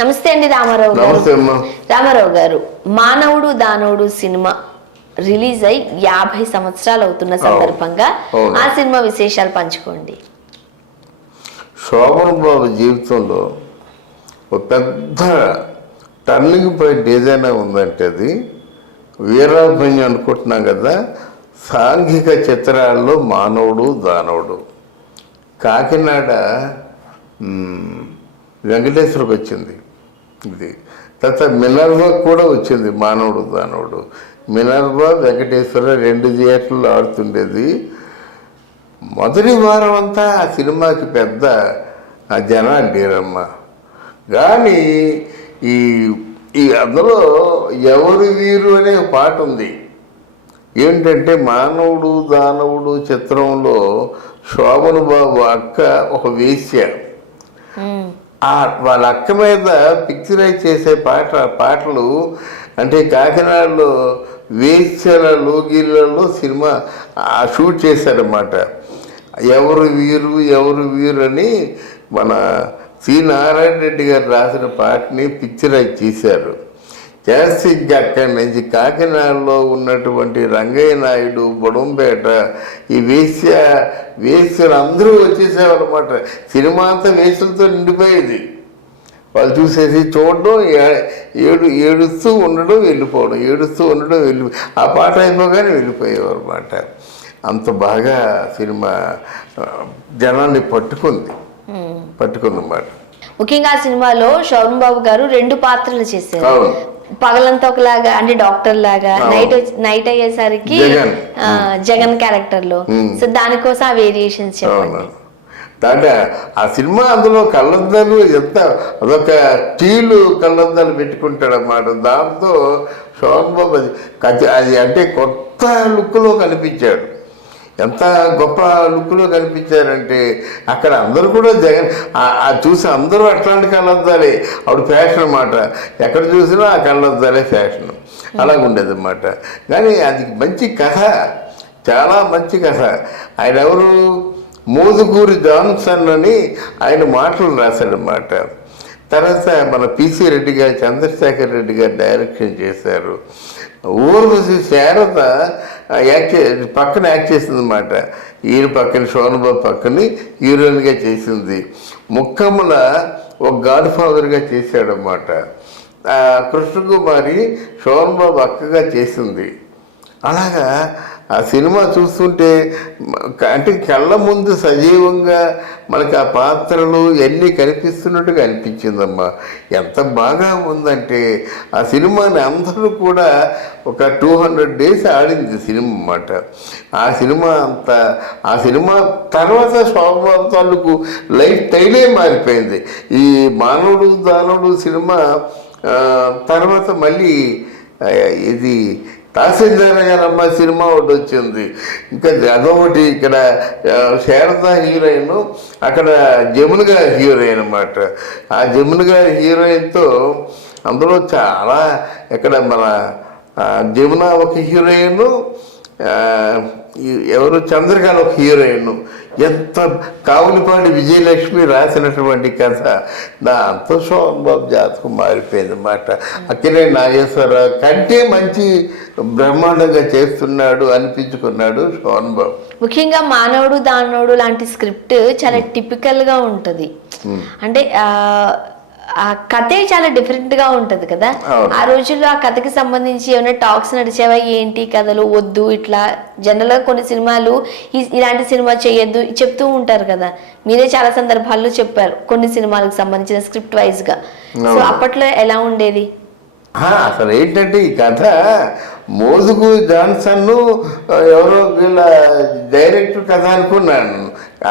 నమస్తే అండి రామారావు గారు. రామారావు గారు, మానవుడు దానవుడు సినిమా రిలీజ్ అయి 50 సంవత్సరాలు అవుతున్న సందర్భంగా ఆ సినిమా విశేషాలు పంచుకోండి. శోభన్ బాబు జీవితంలో ఒక పెద్ద టర్నింగ్ పాయింట్ ఏదైనా ఉందంటే అది వీరాభంగి అనుకుంటున్నాం కదా. సాంఘిక చిత్రాల్లో మానవుడు దానవుడు కాకినాడ వెంకటేశ్వరకు వచ్చింది. ఇది తర్వాత మినర్వా కూడా వచ్చింది. మానవుడు దానవుడు మినర్వా వెంకటేశ్వర 2 థియేటర్లు ఆడుతుండేది. మొదటి వారం అంతా ఆ సినిమాకి పెద్ద జనాడీరమ్మ. కానీ ఈ అందులో ఎవరు వీరు అనే పాట ఉంది. ఏంటంటే మానవుడు దానవుడు చిత్రంలో శోభన్ బాబు అక్క ఒక వేశ్య. వాళ్ళ అక్క మీద పిక్చరైజ్ చేసే పాటలు అంటే కాకినాడలో వేశ్యల లోగిళ్ళలో సినిమా షూట్ చేశారన్నమాట. ఎవరు వీరు అని మన సి నారాయణ రెడ్డి గారు రాసిన పాటని పిక్చరైజ్ చేశారు. చేస్తే ఇంకా అక్కడి నుంచి కాకినాడలో ఉన్నటువంటి రంగయ్య నాయుడు, బొడంపేట ఈ వేశ్యలు అందరూ వచ్చేసేవారు అన్నమాట. సినిమా అంతా వేశ్యలతో నిండిపోయేది. వాళ్ళు చూసేసి చూడడం, ఏడుస్తూ ఉండడం, వెళ్ళిపోవడం, ఆ పాట అయిపోగానే వెళ్ళిపోయేవారు అన్నమాట. అంత బాగా సినిమా జనాన్ని పట్టుకుందన్నమాట. ముఖ్యంగా ఆ సినిమాలో శోభన్ బాబు గారు 2 పాత్రలు చేశారు. పగలంతా ఒకలాగా అంటే డాక్టర్ లాగా, నైట్ అయ్యేసరికి జగన్ క్యారెక్టర్ లో. సో దానికోసం ఆ వేరియేషన్స్ చెప్పండి. దాంట్లో ఆ సినిమా అందులో కళ్ళద్దాలు ఎంత అదొక స్టీలు కళ్ళద్దాలు పెట్టుకుంటాడు అన్నమాట. దాంతో శోభన్ బాబు అది అంటే కొత్త లుక్లో కనిపించాడు. ఎంత గొప్ప లుక్లో కనిపించారంటే అక్కడ అందరూ కూడా జగన్ చూసి అందరూ అట్లాంటి కళ్ళద్దాలే. అప్పుడు ఫ్యాషన్ అన్నమాట. ఎక్కడ చూసినా ఆ కళ్ళద్దాలే ఫ్యాషన్. అలాగ ఉండేది అన్నమాట. కానీ అది మంచి కథ, చాలా మంచి కథ. ఆయన ఎవరు, మోదుకూరి జాన్సన్ అని ఆయన మాటలు రాశాడన్నమాట. తర్వాత మన పిసి రెడ్డి గారు, చంద్రశేఖర్ రెడ్డి గారు డైరెక్షన్ చేశారు. ఊర్వశి శారద పక్కన యాక్ట్ చేసింది అన్నమాట. ఈయన పక్కన శోభన్ బాబు పక్కని హీరోయిన్గా చేసింది. ముక్కమ్మల ఒక గాడ్ ఫాదర్గా చేశాడన్నమాట. కృష్ణకుమారి శోభన్ బాబు అక్కగా చేసింది. అలాగా ఆ సినిమా చూస్తుంటే అంటే కళ్ళ ముందు సజీవంగా మనకి ఆ పాత్రలు ఎన్ని కనిపిస్తున్నట్టుగా అనిపించిందమ్మా. ఎంత బాగా ఉందంటే ఆ సినిమాని అందరూ కూడా ఒక 200 days ఆడింది సినిమా అన్నమాట. ఆ సినిమా తర్వాత శోభన్ తాలూకు లైఫ్ స్టైలే మారిపోయింది. ఈ మానవుడు దానవుడు సినిమా తర్వాత మళ్ళీ ఇది తహసీల్దార్ గారమ్మ సినిమా ఒకటి వచ్చింది. ఇంకా అదొకటి. ఇక్కడ శారద హీరోయిన్, అక్కడ జమున గారి హీరోయిన్ అన్నమాట. ఆ జమున గారి హీరోయిన్తో అందులో చాలా ఇక్కడ మన జమున ఒక హీరోయిన్, ఎవరు చంద్రకాంత్ ఒక హీరోయిన్. ఎంత కావులపాటి విజయలక్ష్మి రాసినటువంటి కథ. దాంతో శోభన్ బాబు జాతకం మారిపోయింది అన్నమాట. అక్కడే నాగేశ్వరరావు కంటే మంచి బ్రహ్మాండంగా చేస్తున్నాడు అనిపించుకున్నాడు శోభన్ బాబు. ముఖ్యంగా మానవుడు దానవుడు లాంటి స్క్రిప్ట్ చాలా టిపికల్ గా ఉంటది. అంటే ఆ కథే చాలా డిఫరెంట్ గా ఉంటది కదా. ఆ రోజుల్లో ఆ కథకి సంబంధించి ఏమైనా టాక్స్ నడిచేవా, ఏంటి కథలు వద్దు ఇట్లా జనరల్ గా కొన్ని సినిమాలు ఇలాంటి సినిమా చేయొద్దు చెప్తూ ఉంటారు కదా. మీరే చాలా సందర్భాల్లో చెప్పారు కొన్ని సినిమాలకు సంబంధించిన స్క్రిప్ట్ వైజ్ గా. సో అప్పట్లో ఎలా ఉండేది? అసలు ఏంటంటే ఈ కథ మోదుకు జాన్సన్ ఎవరో వీళ్ళ డైరెక్టర్ కథ అనుకున్నాను.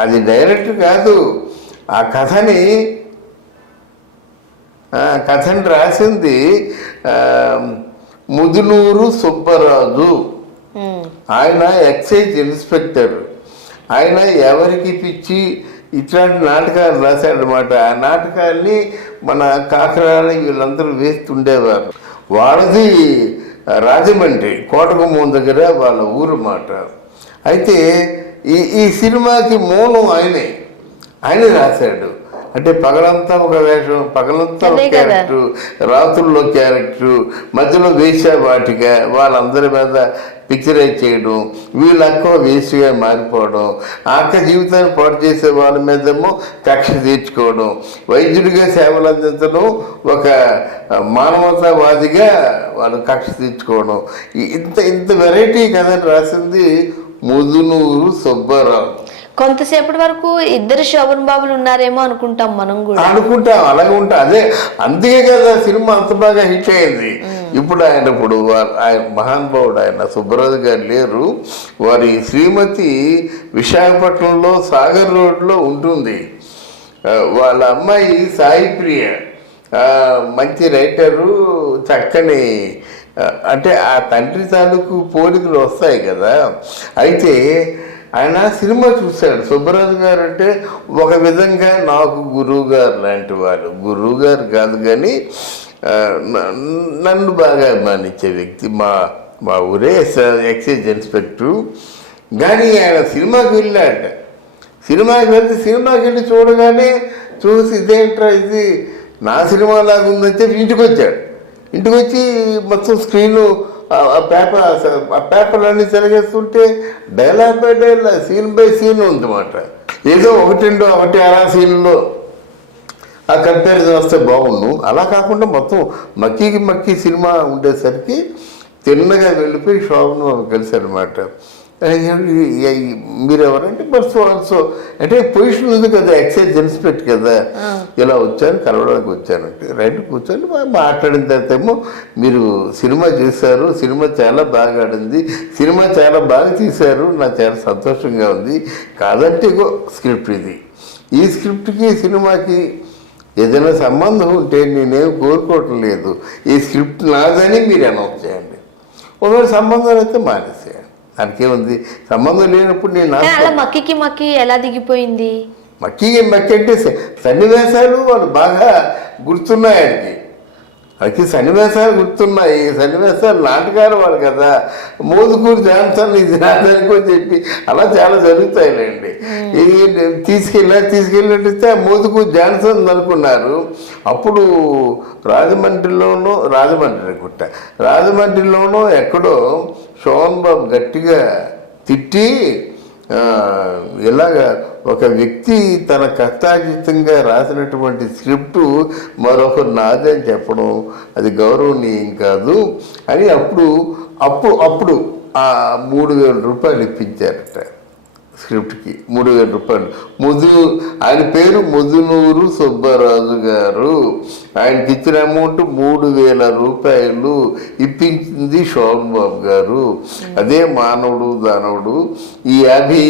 అది డైరెక్టర్ కాదు. ఆ కథని రాసింది ముదునూరు సుబ్బరాజు. ఆయన ఎక్సైజ్ ఇన్స్పెక్టర్. ఆయన ఎవరికి పిచ్చి ఇట్లాంటి నాటకాలు రాశాడనమాట. ఆ నాటకాల్ని మన కాకినాడ వీళ్ళందరూ వేస్తుండేవారు. వాళ్ళది రాజమండ్రి కోటగుమ్మం దగ్గర వాళ్ళ ఊరు మాట. అయితే ఈ సినిమాకి మూలం ఆయనే రాశాడు. అంటే పగలంతా ఒక వేషం, పగలంతా ఒక అదే కదా. క్యారెక్టర్, రాత్రుల్లో క్యారెక్టర్, మధ్యలో వేశ్యావాటిక, వాళ్ళందరి మీద పిక్చరైజ్ చేయడం, వీళ్ళ అక్క వేసిగా మారిపోవడం, ఆ అక్క జీవితాన్ని పాటు చేసే వాళ్ళ మీదేమో కక్ష తీర్చుకోవడం, వైద్యుడిగా సేవలు అందించడం, ఒక మానవతావాదిగా వాళ్ళు కక్ష తీర్చుకోవడం, ఇంత ఇంత వెరైటీ కథని రాసింది ముదునూరు సుబ్బారావు. కొంతసేపటి వరకు ఇద్దరు శోభన్ బాబులు ఉన్నారేమో అనుకుంటాం మనం కూడా. అనుకుంటాం, అలాగే ఉంటాం. అదే అందుకే కదా సినిమా అంత బాగా హిట్ అయింది. ఇప్పుడు ఆయన మహానుభావుడు, ఆయన సుబ్బరాజు గారు లేరు. వారి శ్రీమతి విశాఖపట్నంలో సాగర్ రోడ్లో ఉంటుంది. వాళ్ళ అమ్మాయి సాయి ప్రియ మంచి రైటరు, చక్కని, అంటే ఆ తండ్రి తాలూకు పోలికలు వస్తాయి కదా. అయితే ఆయన సినిమా చూశాడు. సుబ్బరాజు గారు అంటే ఒక విధంగా నాకు గురువు గారు లాంటి వారు, గురువు గారు కాదు కానీ నన్ను బాగా అభిమానించే వ్యక్తి. మా ఊరే ఎక్సైజ్ ఇన్స్పెక్టరు. కానీ ఆయన సినిమాకి వెళ్ళాట. సినిమాకి వెళ్ళి చూడగానే చూసి ఇదేంట్రా ఇది నా సినిమా లాగా ఉందని చెప్పి ఇంటికి వచ్చాడు. ఇంటికి వచ్చి మొత్తం స్క్రీను ఆ పేపర్లన్నీ తిరగేస్తుంటే dialogue by dialogue, scene by scene ఉందన్నమాట. ఏదో ఒకటి అలా సీన్లో ఆ కంపారిజన్ వస్తే బాగుండు. అలా కాకుండా మొత్తం మక్కీ సినిమా ఉండేసరికి తిన్నగా వెళ్ళిపోయి శోభను కలిశారనమాట. మీరు ఎవరంటే బస్ ఆల్సో, అంటే పొజిషన్ ఉంది కదా, ఎక్సైజ్ ఇన్స్పెక్టర్ కదా, ఇలా వచ్చాను, కలవడానికి వచ్చానంటే రైట్ కూర్చొని మాట్లాడిన తర్వాత ఏమో మీరు సినిమా చేశారు, సినిమా చాలా బాగా ఆడింది, సినిమా చాలా బాగా తీశారు, నాకు చాలా సంతోషంగా ఉంది. కాదంటే ఇగో స్క్రిప్ట్ ఇది, ఈ స్క్రిప్ట్కి సినిమాకి ఏదైనా సంబంధం ఉంటే నేనేం కోరుకోవటం లేదు, ఈ స్క్రిప్ట్ నాదని మీరు అనౌన్స్ చేయండి. ఒకవేళ సంబంధం అయితే మానేసేయండి, దానికేముంది. సంబంధం లేనప్పుడు నేను అలా మక్కి ఎలా దిగిపోయింది. మక్కి అంటే సన్నివేశాలు వాళ్ళు బాగా గుర్తున్నాయండి. అది సన్నివేశాలు గుర్తున్నాయి. సన్నివేశాలు నాటకాలు వాళ్ళు కదా, మోదుకూరు జాన్సన్ ఇది నాటకం అని చెప్పి అలా చాలా జరుగుతాయిలేండి. తీసుకెళ్ళినట్టు ఆ మోదుకూరు జాన్సన్ అనుకున్నారు. అప్పుడు రాజమండ్రిలోనో ఎక్కడో శోభన్ బాబు గట్టిగా తిట్టి, ఇలాగా ఒక వ్యక్తి తన కష్టార్జితంగా రాసినటువంటి స్క్రిప్టు మరొకరు నాదే అని చెప్పడం అది గౌరవనీయం కాదు అని అప్పుడు ఆ 3,000 రూపాయలు ఇప్పించారట స్క్రిప్ట్కి. 3,000 రూపాయలు. ఆయన పేరు ముదునూరు సుబ్బరాజు గారు. ఆయనకి ఇచ్చిన అమౌంట్ 3,000 రూపాయలు ఇప్పించింది శోభన్ బాబు గారు. అదే మానవుడు దానవుడు. ఈ 50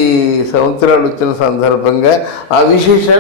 సంవత్సరాలు వచ్చిన సందర్భంగా ఆ విశేషాలు